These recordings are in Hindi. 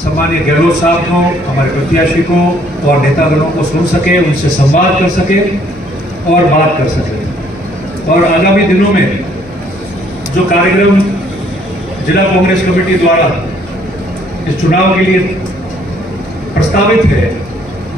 सम्मानीय गहलोत साहब को, हमारे प्रत्याशी को और नेतागणों को सुन सके, उनसे संवाद कर सके और बात कर सके। और आगामी दिनों में जो कार्यक्रम जिला कांग्रेस कमेटी द्वारा इस चुनाव के लिए प्रस्तावित है,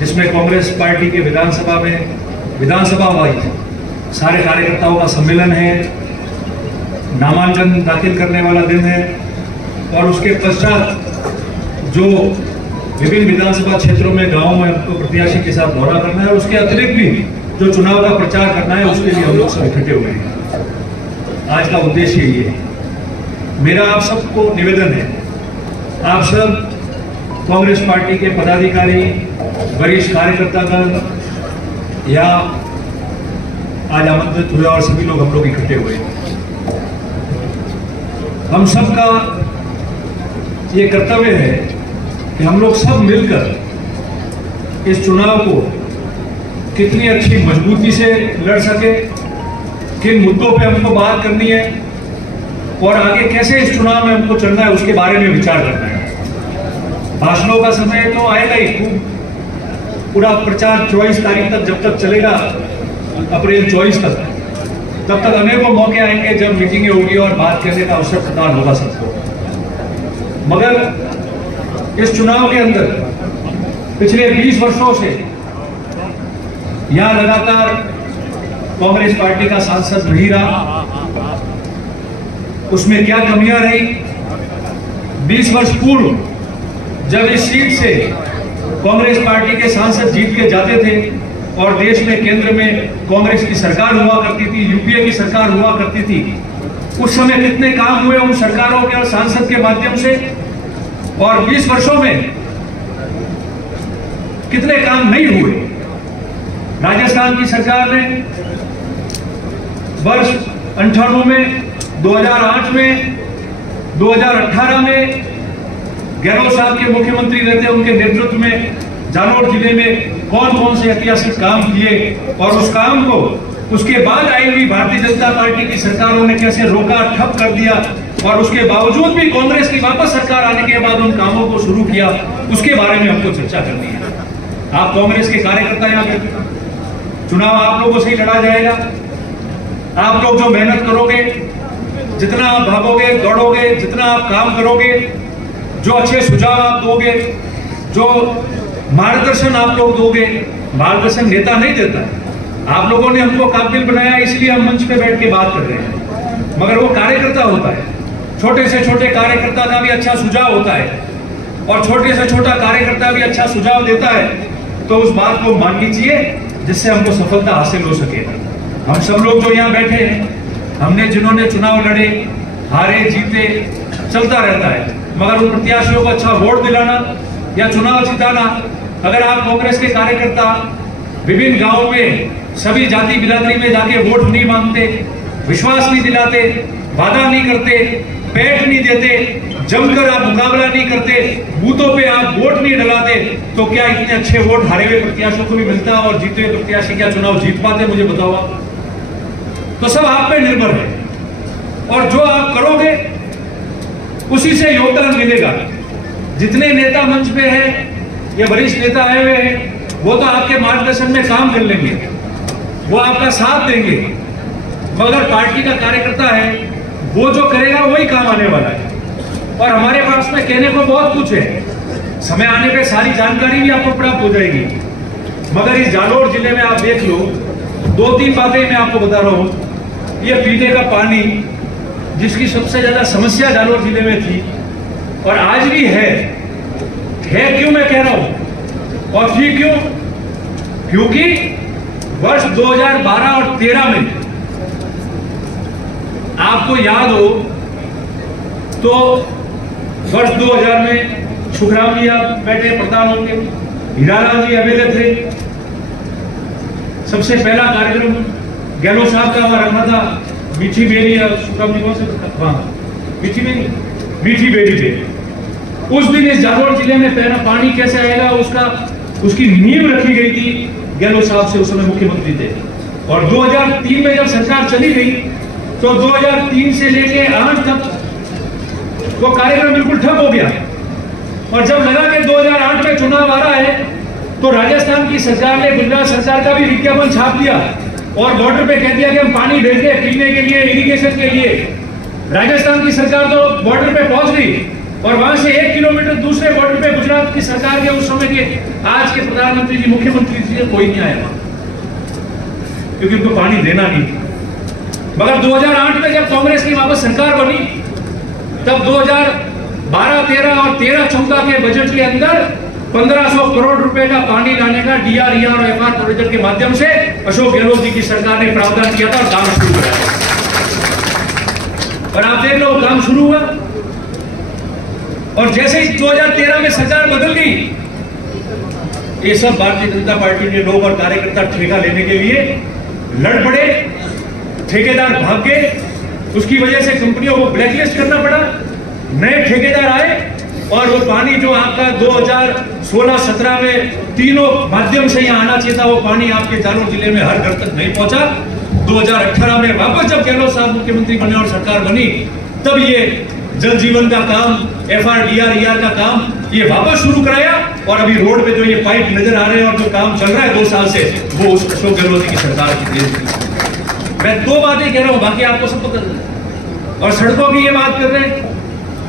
जिसमें कांग्रेस पार्टी के विधानसभा वाइज सारे कार्यकर्ताओं का सम्मेलन है, नामांकन दाखिल करने वाला दिन है और उसके पश्चात जो विभिन्न विधानसभा क्षेत्रों में गांवों में हमको प्रत्याशी के साथ दौरा करना है और उसके अतिरिक्त भी जो चुनाव का प्रचार करना है उसके लिए हम लोग सब इकट्ठे हुए हैं। आज का उद्देश्य ये है। मेरा आप सबको निवेदन है, आप सब कांग्रेस पार्टी के पदाधिकारी, वरिष्ठ कार्यकर्तागण या आज आमंत्रित हुए और सभी लोग हम लोग इकट्ठे हुए, हम सबका ये कर्तव्य है कि हम लोग सब मिलकर इस चुनाव को कितनी अच्छी मजबूती से लड़ सके, किन मुद्दों पे हमको बात करनी है और आगे कैसे इस चुनाव में हमको चलना है उसके बारे में विचार करना है। भाषणों का समय तो आएगा ही, पूरा प्रचार 24 तारीख तक जब तक चलेगा, अप्रैल 24 तक, तब तक अनेकों मौके आएंगे जब मीटिंगें होगी और बात करने का अवसर प्रदान होगा सबको। मगर इस चुनाव के अंदर पिछले 20 वर्षों से यहां लगातार कांग्रेस पार्टी का सांसद नहीं रहा, उसमें क्या कमियां रही। 20 वर्ष पूर्व जब इस सीट से कांग्रेस पार्टी के सांसद जीत के जाते थे और देश में केंद्र में कांग्रेस की सरकार हुआ करती थी, यूपीए की सरकार हुआ करती थी, उस समय कितने काम हुए उन सरकारों के और सांसद के माध्यम से, और 20 वर्षों में कितने काम नहीं हुए। राजस्थान की सरकार ने वर्ष 98 में, 2008 में, 2018 में गहलोत साहब के मुख्यमंत्री रहते उनके नेतृत्व में जालोर जिले में कौन कौन से ऐतिहासिक काम किए और उस काम को उसके बाद आई हुई भारतीय जनता पार्टी की सरकारों ने कैसे रोका, ठप कर दिया, और उसके बावजूद भी कांग्रेस की वापस सरकार आने के बाद उन कामों को शुरू किया, उसके बारे में हमको चर्चा करनी है। आप कांग्रेस के कार्यकर्ता यहाँ पे, चुनाव आप लोगों से ही लड़ा जाएगा। आप लोग जो मेहनत करोगे, जितना आप भागोगे, दौड़ोगे, जितना आप काम करोगे, जो अच्छे सुझाव आप दोगे, जो मार्गदर्शन आप लोग दोगे, मार्गदर्शन नेता नहीं देता है। आप लोगों ने हमको काबिल बनाया इसलिए हम मंच पे बैठ के बात कर रहे हैं, मगर वो कार्यकर्ता होता है। छोटे से छोटे कार्यकर्ता का भी अच्छा सुझाव होता है और छोटे से छोटा कार्यकर्ता भी अच्छा सुझाव देता है, तो उस बात को मान लीजिए जिससे हमको सफलता हासिल हो सके। हम सब लोग जो यहाँ बैठे हैं, हमने जिन्होंने चुनाव लड़े, हारे जीते, चलता रहता है, मगर उन प्रत्याशियों को अच्छा वोट दिलाना या चुनाव जिताना, अगर आप कांग्रेस के कार्यकर्ता विभिन्न गांवों में सभी जाति बिरादरी में जाके वोट नहीं मांगते, विश्वास नहीं दिलाते, वादा नहीं करते, पेट नहीं देते, जमकर आप मुकाबला नहीं करते, बूथों पे आप वोट नहीं डलाते, तो क्या इतने अच्छे वोट हारे हुए प्रत्याशियों को भी मिलता और जीते हुए प्रत्याशी क्या चुनाव जीत पाते? मुझे बताओ। तो सब आप पे निर्भर है और जो आप करोगे उसी से योगदान मिलेगा। जितने नेता मंच पे हैं या वरिष्ठ नेता आए हुए हैं, वो तो आपके मार्गदर्शन में काम कर लेंगे, वो आपका साथ देंगे, मगर पार्टी का कार्यकर्ता है, वो जो करेगा वही काम आने वाला है। और हमारे पास में कहने को बहुत कुछ है, समय आने पे सारी जानकारी भी आपको प्राप्त हो जाएगी, मगर इस जालोर जिले में आप देख लो, 2-3 बातें मैं आपको बता रहा हूं। ये पीने का पानी, जिसकी सबसे ज्यादा समस्या जालोर जिले में थी और आज भी है क्यों मैं कह रहा हूं और थी क्यों? क्योंकि वर्ष 2012 और 13 में आपको याद हो तो वर्ष 2000 में सुखराम जी आप बैठे प्रधान होंगे, हीरालाल जी एमएलए थे। सबसे पहला कार्यक्रम गहलोत साहब का वहां रखना था मीठी बेरी, सुखराम जी कौन से मीठी बेरी पे। उस दिन इस जालोर जिले में पहला पानी कैसे आएगा उसकी नींव रखी गई थी गहलोत साहब से, उस समय मुख्यमंत्री थे। और 2003 में जब सरकार चली गई तो 2003 से लेके आज तक वो कार्यक्रम बिल्कुल ठप हो गया। और जब लगा कि 2008 में चुनाव आ रहा है तो राजस्थान की सरकार ने गुजरात सरकार का भी विज्ञापन छाप दिया और बॉर्डर पे कह दिया कि हम पानी भेज दें पीने के लिए, इरिगेशन के लिए। राजस्थान की सरकार तो बॉर्डर पे पहुंच गई और वहां से 1 किलोमीटर दूसरे बॉर्डर पे गुजरात की सरकार के उस समय के आज के प्रधानमंत्री जी, मुख्यमंत्री जी कोई नहीं आया क्योंकि उनको पानी देना नहीं था। मगर 2008 में जब कांग्रेस की वापस सरकार बनी तब 2012, 13 और 13-14 के बजट के अंदर 1500 करोड़ रुपए का पानी लाने का DRER और FR प्रोजेक्ट के माध्यम से अशोक गहलोत जी की सरकार ने प्रावधान किया था और काम शुरू कराया। और आप देख लो काम शुरू हुआ और जैसे ही 2013 में सरकार बदल गई, ये सब भारतीय जनता पार्टी के लोग और कार्यकर्ता ठेका लेने के लिए लड़ पड़े, ठेकेदार भाग गए, उसकी वजह से कंपनियों को ब्लैकलिस्ट करना पड़ा, नए ठेकेदार आए और वो पानी जो आपका 2016-17 में तीनों माध्यम से यहाँ आना चाहिए था वो पानी आपके जालोर जिले में हर घर तक नहीं पहुंचा। 2018 में वापस जब गहलोत साहब मुख्यमंत्री बने और सरकार बनी तब ये जल जीवन का काम, FR DRER का काम ये वापस शुरू कराया और अभी रोड पे जो ये पाइप नजर आ रहे हैं और जो काम चल रहा है 2 साल से वो उस अशोक गहलोत की सरकार की देन है। मैं 2 बातें कह रहा हूं, बाकी आपको सब पता है। और सड़कों की ये बात कर रहे हैं,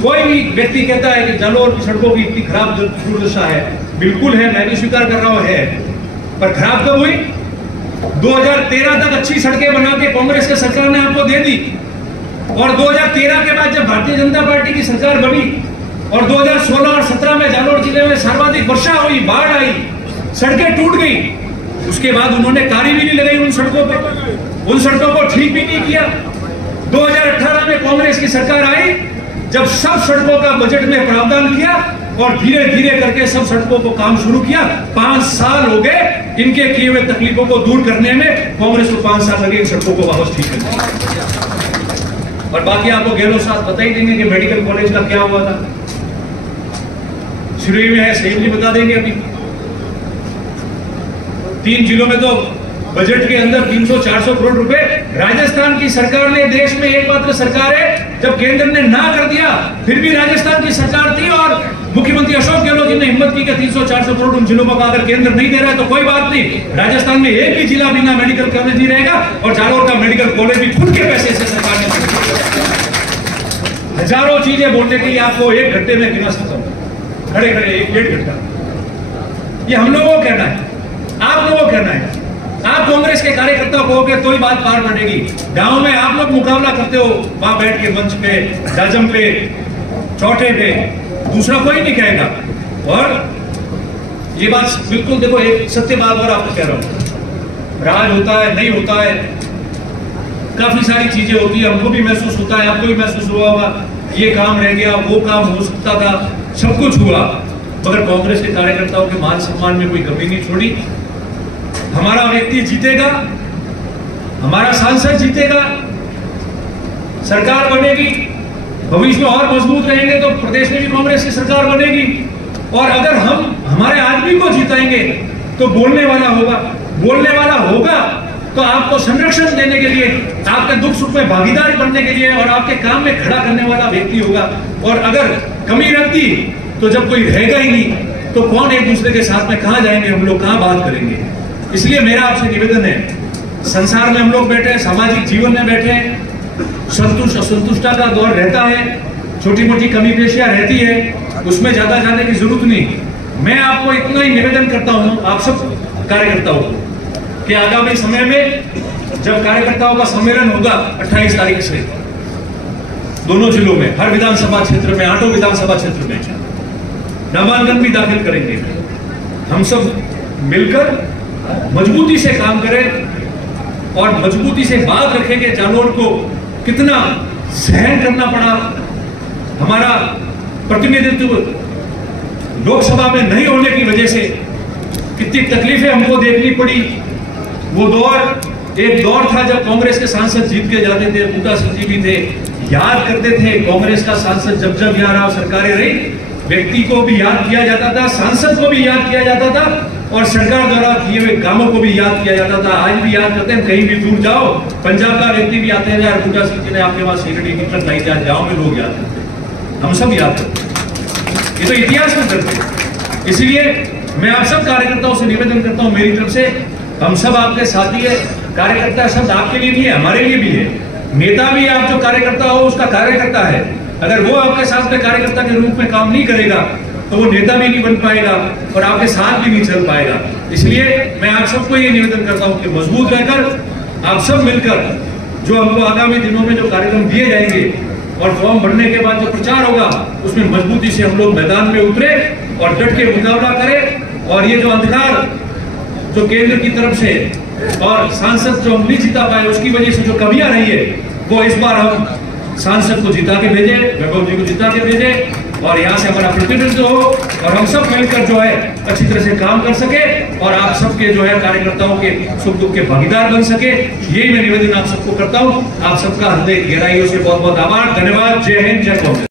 कोई भी व्यक्ति कहता है कि जालोर की सड़कों की इतनी खराब दुर्दशा है, बिल्कुल है, मैं भी स्वीकार कर रहा हूं है, पर खराब कब हुई? 2013 तक अच्छी सड़कें बना के कांग्रेस की सरकार ने आपको दे दी और 2013 के बाद जब भारतीय जनता पार्टी की सरकार बनी और 2016 और 17 में जालोर जिले में सर्वाधिक वर्षा हुई, बाढ़ आई, सड़कें टूट गई, उसके बाद उन्होंने कारी भी नहीं लगाई उन सड़कों पे, उन सड़कों को ठीक भी नहीं किया। 2018 में कांग्रेस की सरकार आई जब सब सड़कों का बजट में प्रावधान किया और धीरे धीरे करके सब सड़कों को काम शुरू किया। 5 साल हो गए इनके किए हुए तकलीफों को दूर करने में, कांग्रेस को 5 साल लगे इन सड़कों को वापस ठीक करने। और बाकी आपको गहलोत साहब बता ही देंगे कि मेडिकल कॉलेज का क्या हुआ था, सिरोही में है, सही नहीं बता देंगे। अभी 3 जिलों में तो बजट के अंदर 300-400 करोड़ रुपए राजस्थान की सरकार ने, देश में एकमात्र सरकार है जब केंद्र ने ना कर दिया फिर भी राजस्थान की सरकार थी और मुख्यमंत्री अशोक गहलोत जी ने हिम्मत की कि 300-400 करोड़ उन जिलों को अगर केंद्र नहीं दे रहा है तो कोई बात नहीं, राजस्थान में एक भी जिला बिना मेडिकल कॉलेज नहीं रहेगा और जालोर का मेडिकल कॉलेज भी खुद के पैसे से सरकार ने। हजारों चीजें बोलने के लिए आपको 1 घंटे में गिना सकता हूं, खड़े खड़े 1-1.5 घंटा। ये हम लोगों को कहना है, आप लोगों को कहना है। आप कांग्रेस के कार्यकर्ता कहोगे तो ही बात पार पड़ेगी। गांव में आप लोग मुकाबला करते हो वहां बैठ के मंच पे, जाजम पे, चौथे पे, दूसरा कोई नहीं कहेगा। और ये बात बिल्कुल देखो, एक सत्य बात और आपको कह रहा हूं, राज होता है, नहीं होता है, काफी सारी चीजें होती है, हमको भी महसूस होता है, आपको भी महसूस हुआ होगा, ये काम रह गया, वो काम हो सकता था, सब कुछ हुआ, मगर कांग्रेस के कार्यकर्ताओं के मान सम्मान में कोई कमी नहीं छोड़ी। हमारा व्यक्ति जीतेगा, हमारा सांसद जीतेगा, सरकार बनेगी, भविष्य में और मजबूत रहेंगे तो प्रदेश में भी कांग्रेस की सरकार बनेगी। और अगर हम हमारे आदमी को जिताएंगे तो बोलने वाला होगा तो आपको संरक्षण देने के लिए, आपके दुख सुख में भागीदार बनने के लिए और आपके काम में खड़ा करने वाला व्यक्ति होगा। और अगर कमी रख दी तो जब कोई रहेगा ही नहीं तो कौन एक दूसरे के साथ में कहां जाएंगे, हम लोग कहां बात करेंगे। इसलिए मेरा आपसे निवेदन है, संसार में हम लोग बैठे हैं, सामाजिक जीवन में बैठे हैं, संतुष्ट असंतुष्टता का दौर रहता है, छोटी मोटी कमी पेशियां रहती है, उसमें ज्यादा जाने की जरूरत नहीं। मैं आपको इतना ही निवेदन करता हूं आप सब कार्यकर्ताओं को कि आगामी समय में जब कार्यकर्ताओं का सम्मेलन होगा 28 तारीख से दोनों जिलों में, हर विधानसभा क्षेत्र में, 8 विधानसभा क्षेत्र में नामांकन भी दाखिल करेंगे। हम सब मिलकर मजबूती से काम करें और मजबूती से बात रखें कि जालोर को कितना सहन करना पड़ा, हमारा प्रतिनिधित्व लोकसभा में नहीं होने की वजह से कितनी तकलीफें हमको देखनी पड़ी। वो एक दौर था जब कांग्रेस के सांसद जीत के जाते थे, बूटा सिंह जी भी थे, याद करते थे कांग्रेस का सांसद जब यहाँ रहा, सरकारें रही, व्यक्ति को भी याद किया जाता था, सांसद को भी याद किया जाता था और सरकार द्वारा किए हुए कामों को भी याद किया जाता था। आज भी याद करते हैं, कहीं भी दूर जाओ, पंजाब का व्यक्ति भी आते हैं, यार बूटा सिंह जी ने आपके पास सीढ़ी टिकट लाई, गाँव में लोग याद करते हैं, हम सब याद करते हैं। ये तो इतिहास में करते हैं। इसलिए मैं आप सब कार्यकर्ताओं से निवेदन करता हूं, मेरी तरफ से हम सब आपके साथी है। कार्यकर्ता शब्द आपके लिए भी है, हमारे लिए भी है। नेता भी आप जो कार्यकर्ता हो उसका कार्यकर्ता है, अगर वो आपके साथ में कार्यकर्ता के रूप में काम नहीं करेगा तो वो नेता भी नहीं बन पाएगा और आपके साथ भी नहीं चल पाएगा। इसलिए मैं आप सबको ये निवेदन करता हूं कि मजबूत रहकर आप सब मिलकर जो हमको आगामी दिनों में जो कार्यक्रम दिए जाएंगे और फॉर्म भरने के बाद जो प्रचार होगा उसमें मजबूती से हम लोग मैदान में उतरे और डट के मुकाबला करें। और ये जो अंधकार जो केंद्र की तरफ से और सांसद जो हम नहीं जिता पाए उसकी वजह से जो कमियां रही है वो इस बार हम सांसद को जिता के भेजे, वैभव जी को जिता के भेजे और यहाँ से हमारा प्रतिनिधित्व हो और हम सब मिलकर जो है अच्छी तरह से काम कर सके और आप सबके जो है कार्यकर्ताओं के सुख दुख के भागीदार बन सके। यही मैं निवेदन आप सबको करता हूँ। आप सबका हृदय गहराइयों से बहुत बहुत आभार, धन्यवाद। जय हिंद, जय कांग्रेस।